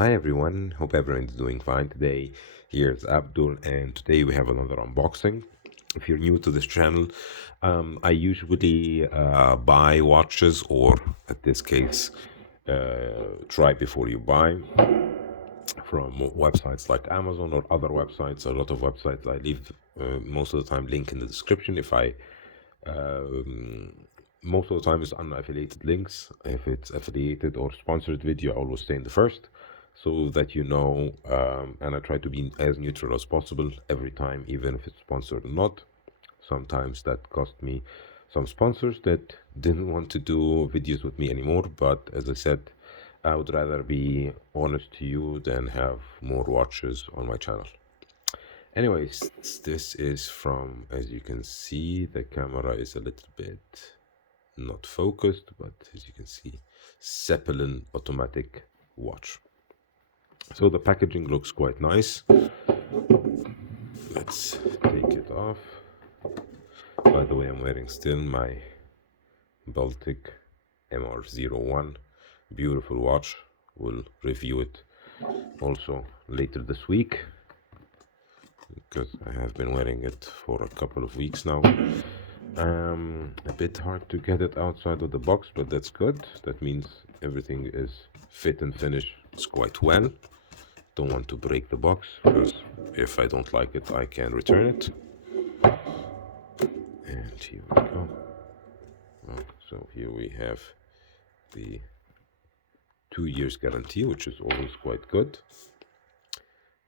Hi everyone, hope everyone's doing fine today. Here's Abdul, and today we have another unboxing. If you're new to this channel, I usually buy watches, or at this case, try before you buy from websites like Amazon or other websites. A lot of websites I leave most of the time link in the description. If I most of the time it's unaffiliated links. If it's affiliated or sponsored video, I always stay in the first, so that you know. And I try to be as neutral as possible every time, even if it's sponsored or not. Sometimes that cost me some sponsors that didn't want to do videos with me anymore. But as I said, I would rather be honest to you than have more watches on my channel. Anyways, this is from, as you can see, the camera is a little bit not focused, but as you can see, Zeppelin automatic watch. So the packaging looks quite nice. Let's take it off. By the way, I'm wearing still my Baltic MR01. Beautiful watch. We'll review it also later this week, because I have been wearing it for a couple of weeks now. A bit hard to get it outside of the box, but that's good. That means everything is fit and finished. It's quite well. Don't want to break the box, because if I don't like it, I can return it. And here we go. So here we have the 2 years guarantee, which is always quite good.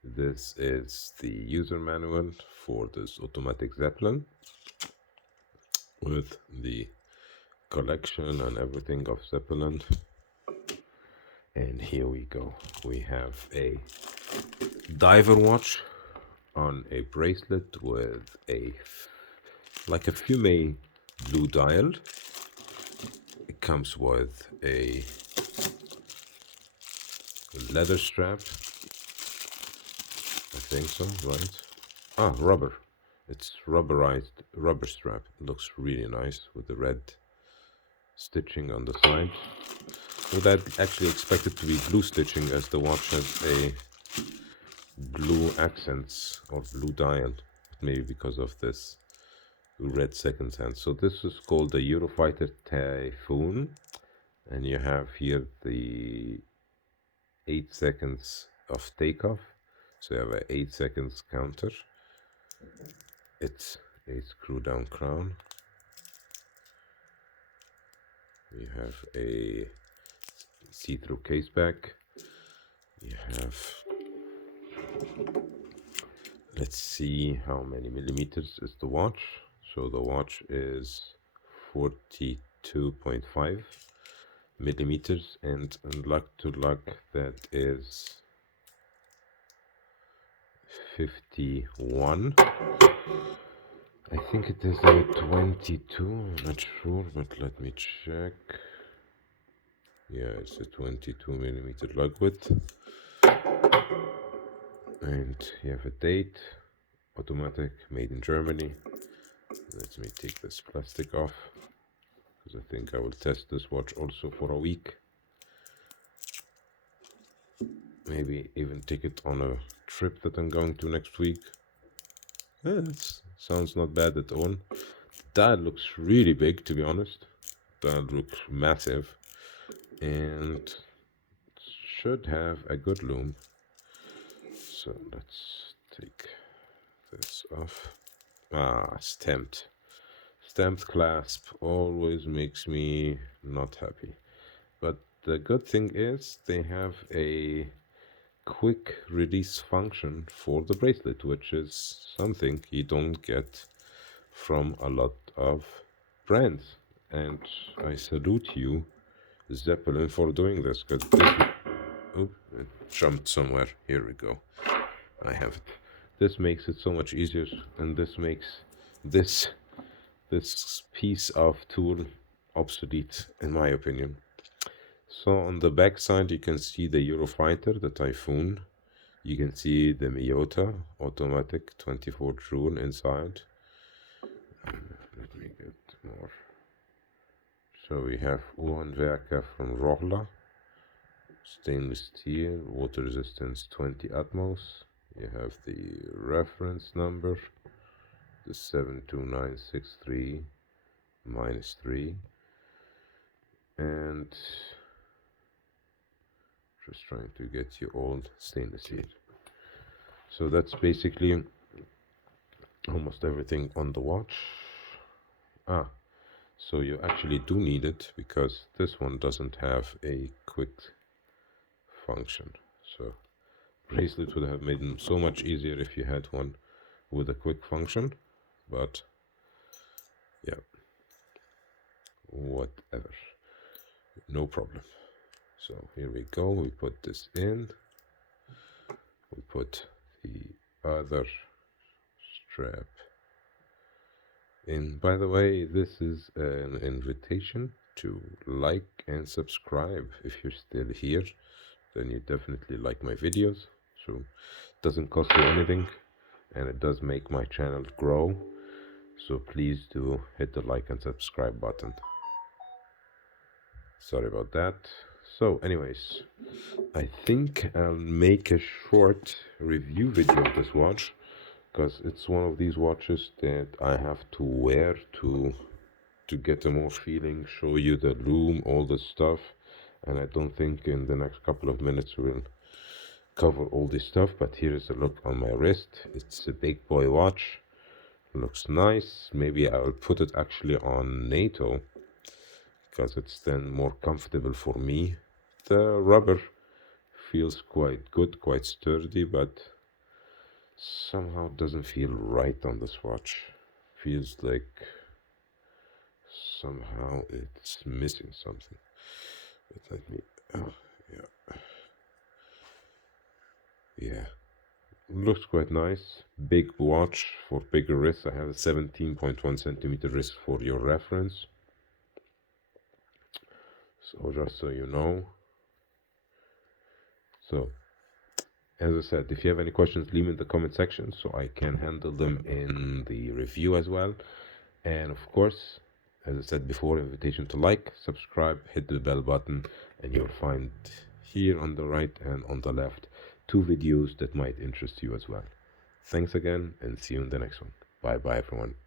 This is the user manual for this automatic Zeppelin, with the collection and everything of Zeppelin. And here we go. We have a diver watch on a bracelet with a like a fume blue dial. It comes with a leather strap. I think so, right? Ah, rubber. It's rubberized rubber strap. It looks really nice with the red stitching on the side. Would I actually expect it to be blue stitching, as the watch has a blue accents or blue dial, maybe because of this red second hand. So this is called the Eurofighter Typhoon, and you have here the 8 seconds of takeoff. So you have a 8 seconds counter. It's a screw down crown. You have a see-through case back. You have, let's see how many millimeters is the watch. So the watch is 42.5 millimeters, and luck to luck, that is 51. I think it is a 22, I'm not sure, but let me check. Yeah, it's a 22 millimeter lug width. And you have a date, automatic, made in Germany. Let me take this plastic off, because I think I will test this watch also for a week. Maybe even take it on a trip that I'm going to next week. Yeah, that sounds not bad at all. That looks really big, to be honest. That looks massive, and should have a good loom. So let's take this off. Ah, stamped. Stamped clasp always makes me not happy. But the good thing is they have a quick release function for the bracelet, which is something you don't get from a lot of brands. And I salute you, Zeppelin, for doing this, because this... Oh, it jumped somewhere. Here we go. I have it. This makes it so much easier, and this makes this piece of tool obsolete, in my opinion. So on the back side, you can see the Eurofighter, the Typhoon. You can see the Miyota automatic 24 Joule inside. Let me get more. So we have Uhrenwerke from Rohler. stainless steel, water resistance 20 atmos. You have the reference number, the 72963 -3, and just trying to get you all stainless steel. So that's basically almost everything on the watch. So you actually do need it because this one doesn't have a quick function. So bracelet would have made them so much easier if you had one with a quick function, but yeah, whatever, no problem. So here we go, we put this in, we put the other strap in. By the way, this is an invitation to like and subscribe. If you're still here, then you definitely like my videos. So it doesn't cost you anything, and it does make my channel grow. So please do hit the like and subscribe button. Sorry about that. So anyways, I think I'll make a short review video of this watch, because it's one of these watches that I have to wear to get a more feeling, show you the room, all the stuff, and I don't think in the next couple of minutes we'll cover all this stuff. But here is a look on my wrist. It's a big boy watch, looks nice. Maybe I'll put it actually on NATO because it's then more comfortable for me. The rubber feels quite good, quite sturdy, but somehow doesn't feel right on this watch. Feels like somehow it's missing something. But let me, yeah, looks quite nice. Big watch for bigger wrists. I have a 17.1 centimeter wrist for your reference. So just so you know. So as I said, if you have any questions, leave in the comment section so I can handle them in the review as well. And of course, as I said before, invitation to like, subscribe, hit the bell button, and you'll find here on the right and on the left 2 videos that might interest you as well. Thanks again, and see you in the next one. Bye bye everyone.